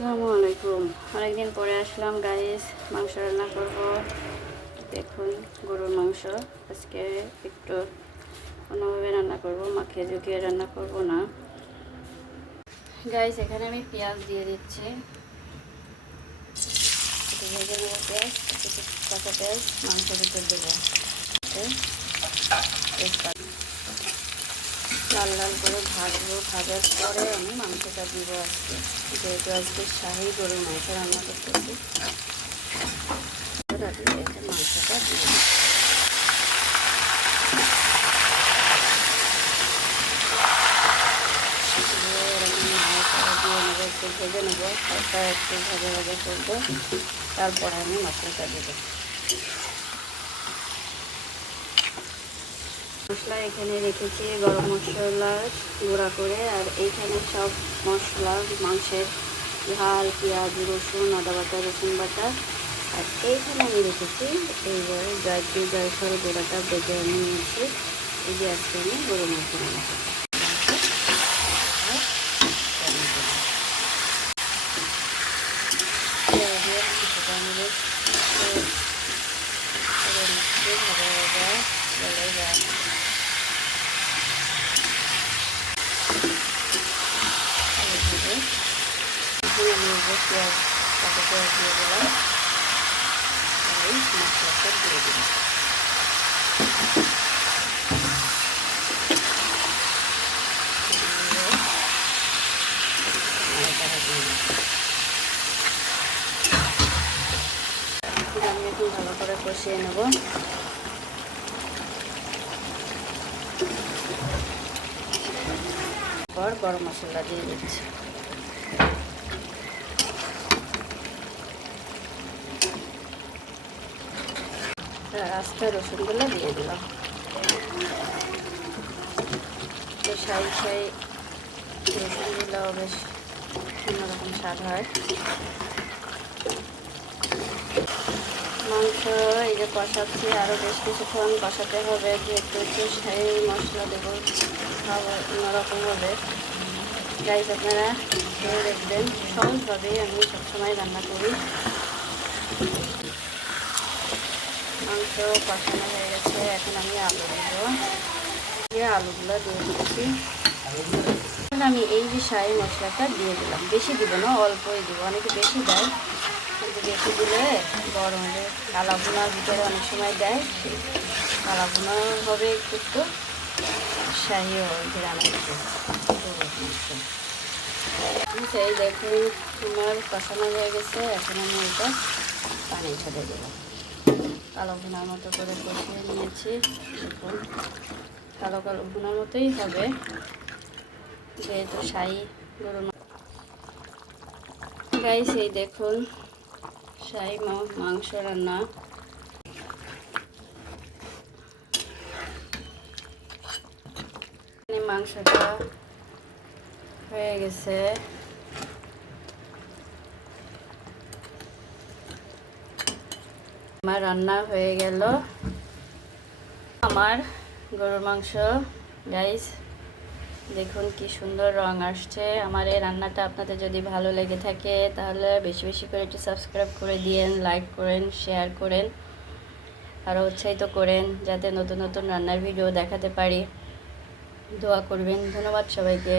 আসসালামু আলাইকুম। অনেকদিন পরে আসলাম গাইস, মাংস রান্না করব। দেখুন গরুর মাংস। আজকে একটু অন্যভাবে রান্না করব, মাখিয়ে ঝুঁকিয়ে রান্না করব না গাইস। এখানে আমি পেঁয়াজ দিয়ে দিচ্ছি, একটু ভেজে নেব পেঁয়াজ, একটু কাঁচা পেঁয়াজ মাংসের ভিতর দেবো। লাল লাল করে ভাজবো, ভাজার পরে আমি মাংসটা দিব। আজকে যেহেতু আজকে শাহী গরুর মাংস রান্না করতেছি, মাংসটা দিয়ে একটু ভেজে নেবো, হালকা একটু ভাজা ভাজা করবো, তারপরে আমি মশলাটা দেবো। মশলা এখানে রেখেছি গরম মশলা গুঁড়া করে, আর এইখানে সব মশলা মাংসের ঝাল, পেঁয়াজ, রসুন, আদা বাটা, রসুন বাটা। আর এইখানে আমি রেখেছি এইবার জয়ত্রী জয়ফল গুঁড়াটা বেজে আমি নিয়েছি। এই যে আজকে আমি গরু মাংস রান্না করছি। পেঁয়াজ কাঁচা পেঁয়াজ দিয়ে দিলাম, এই মশলাটা দিয়ে দিলাম। আমি এখন ভালো করে কষিয়ে নেব। পর গরম মশলা দিয়ে দিচ্ছি। আস্তে রসুনগুলো দিয়ে দিলাম। তো সাই রসুনগুলো বেশ অন্যরকম স্বাদ হয়। মাংস এই যে কষাচ্ছি, আরও বেশ কিছুক্ষণ কষাতে হবে, যেহেতু একটু সাই মশলা দেবো, খাওয়া অন্যরকম হবে। গাইস আপনারা খেয়ে দেখবেন, সহজভাবেই আমি সবসময় রান্না করি। মাংস কষানো হয়ে গেছে, এখন আমি আলু দেবো। আলুগুলো দিয়ে দিচ্ছি। আমি এই যে শাহী মশলাটা দিয়ে দিলাম, বেশি দিব না, অল্পই দিব। অনেকে বেশি দেয়, কিন্তু বেশি দিলে গরম হবে। কালা ভুনার ভিতরে অনেক সময় দেয়, কালা ভুনা হবে একটু, শাহীও রান্না সেই দেখুন আমার কষানো হয়ে গেছে। এখন আমি এটা পানি ছেড়ে দিলাম। কালো ভুনার মতো করে কষিয়ে নিয়েছি। দেখুন কালো ভুনার মতোই হবে, যেহেতু শাহী গরু গাইস। এই দেখুন শাহী মাংস রান্না। মাংসটা হয়ে গেছে। আমার রান্না হয়ে গেল আমার গরুর মাংস। গাইস দেখুন কি সুন্দর রং আসছে। আমার এই রান্নাটা আপনাদের যদি ভালো লেগে থাকে তাহলে বেশি বেশি করে একটু সাবস্ক্রাইব করে দিয়েন, লাইক করেন, শেয়ার করেন, আরও উৎসাহিত করেন যাতে নতুন নতুন রান্নার ভিডিও দেখাতে পারি। দোয়া করবেন। ধন্যবাদ সবাইকে।